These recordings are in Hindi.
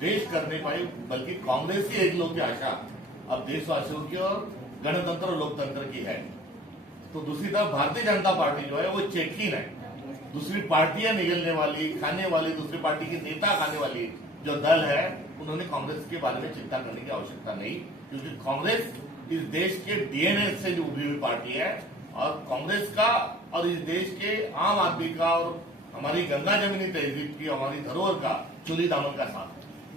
देश कर नहीं पाई, बल्कि कांग्रेस की एकलौती आशा अब देशवासियों की और गणतंत्र और लोकतंत्र की है। तो दूसरी तरफ भारतीय जनता पार्टी जो है वो चेकिन है, दूसरी पार्टियां निगलने वाली, खाने वाली, दूसरी पार्टी के नेता खाने वाली जो दल है, उन्होंने कांग्रेस के बारे में चिंता करने की आवश्यकता नहीं, क्योंकि कांग्रेस इस देश के डीएनए से उभरी हुई पार्टी है और कांग्रेस का और इस देश के आम आदमी का और हमारी गंगा जमीनी तहजीब की, हमारी धरोहर का चोली दामन का साथ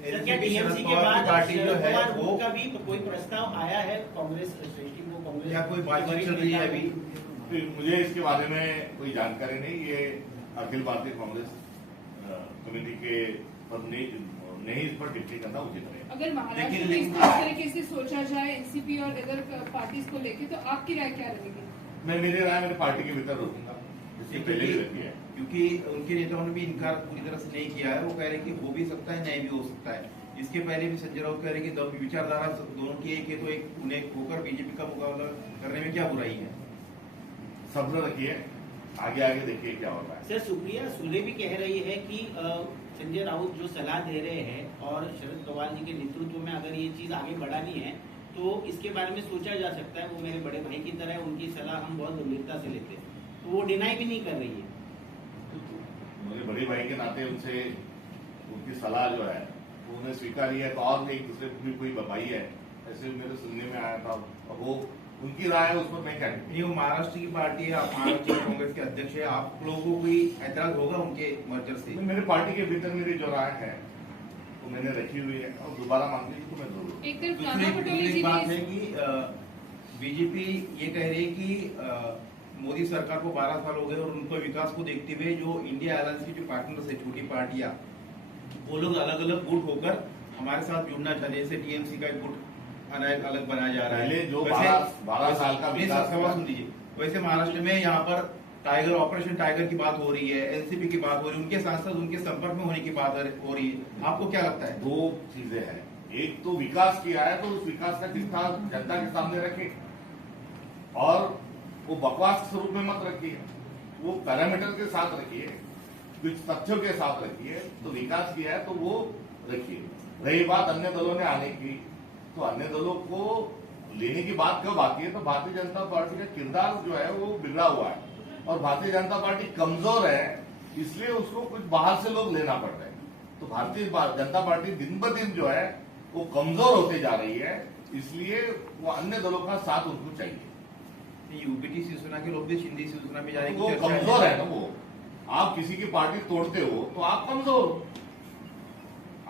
है। क्या टीएमसी के बाद पार्टी जो है वो का भी कोई प्रस्ताव आया है कांग्रेस श्रेष्ठी को, कांग्रेस या कोई बातचीत चल रही है अभी? मुझे इसके बारे में कोई जानकारी नहीं। ये अखिल भारतीय कांग्रेस कमेटी के पर नहीं इस पर टिप्पणी करना उचित नहीं। अगर महाराष्ट्र में इस तरीके से सोचा जाए एनसीपी और अदर पार्टीज को लेके, तो आपकी राय क्या रहेगी? मैं मेरी राय मेरे पार्टी के भीतर रखूंगा, इससे पहले ही रखी है, क्योंकि उनके नेताओं ने भी इनकार पूरी तरह से नहीं किया है। वो कह रहे हैं कि हो भी सकता है, नहीं भी हो सकता है। इसके पहले भी संजय राउत कह रहे हैं कि विचारधारा दोनों की एक है, तो एक उन्हें होकर बीजेपी का मुकाबला करने में क्या बुराई है? सब्र रखिए, आगे आगे देखिए क्या होता है। सर, सुप्रिया सुले भी कह रही है कि संजय राउत जो सलाह दे रहे हैं और शरद पवार जी के नेतृत्व में अगर ये चीज आगे बढ़ानी है तो इसके बारे में सोचा जा सकता है। वो मेरे बड़े भाई की तरह, उनकी सलाह हम बहुत गंभीरता से लेते हैं, तो वो डिनाई भी नहीं कर रही है। मेरे बड़े भाई के नाते उनसे उनकी सलाह जो है वो उन्हें स्वीकारी है, तो और एक दूसरे को भी कोई भाई है, ऐसे मेरे सुनने में आया था। अब वो उनकी राय है, उस पर मैं क्या कहूं? ये वो महाराष्ट्र की पार्टी है, आप महाराष्ट्र कांग्रेस के अध्यक्ष है, आप लोगों को कोई ऐतराज होगा उनके मर्जर से? मेरे पार्टी के भीतर मेरी जो राय है वो मैंने रखी हुई है, और दोबारा मांग लीजिए तो मैं जरूर। एक तरफ नाना पटोले जी बात है कि बीजेपी ये कह रही है कि मोदी सरकार को 12 साल हो गए और उनके विकास को देखते हुए जो इंडिया अलायंस की जो पार्टनर्स है, छोटी पार्टियां, वो लोग अलग अलग गुट होकर हमारे साथ जुड़ना चाहते हैं। जैसे टीएमसी का एक गुट अलग बनाया जा रहा है। पहले जो 12 साल का विकास सवाल सुन लीजिए। वैसे महाराष्ट्र में यहाँ पर टाइगर, ऑपरेशन टाइगर की बात हो रही है, एनसीपी की बात हो रही है, उनके सांसद उनके संपर्क में होने की बात हो रही है। आपको क्या लगता है? दो चीजें हैं, एक तो विकास किया है तो उस विकास का चिट्ठा जनता के सामने रखे, और वो बकवास स्वरूप में मत रखिए, वो पैरामीटर के साथ रखिए, कुछ तथ्यों के साथ रखिए। तो विकास किया है तो वो रखिए। रही बात अन्य दलों ने आने की, तो अन्य दलों को लेने की बात कब आती है? तो भारतीय जनता पार्टी का किरदार जो है वो बिगड़ा हुआ है और भारतीय जनता पार्टी कमजोर है, इसलिए उसको कुछ बाहर से लोग लेना पड़ रहे हैं। तो भारतीय जनता पार्टी दिन ब दिन जो है वो कमजोर होते जा रही है, इसलिए वो अन्य दलों का साथ उनको चाहिए। यूपीटी शिवसेना के लोग भी शिंदे शिवसेना में जाने की वो चर्चा कमजोर है ना। वो आप किसी की पार्टी तोड़ते हो तो आप कमजोर हो,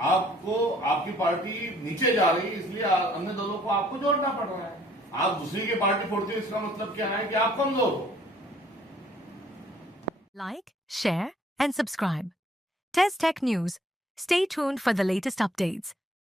आपको आपकी पार्टी नीचे जा रही है, इसलिए अन्य दलों को आपको जोड़ना पड़ रहा है। आप दूसरी की पार्टी फोड़ते हो, इसका मतलब क्या है कि आप कमजोर हो। Like, share, and subscribe. Test Tech News. Stay tuned for the latest updates.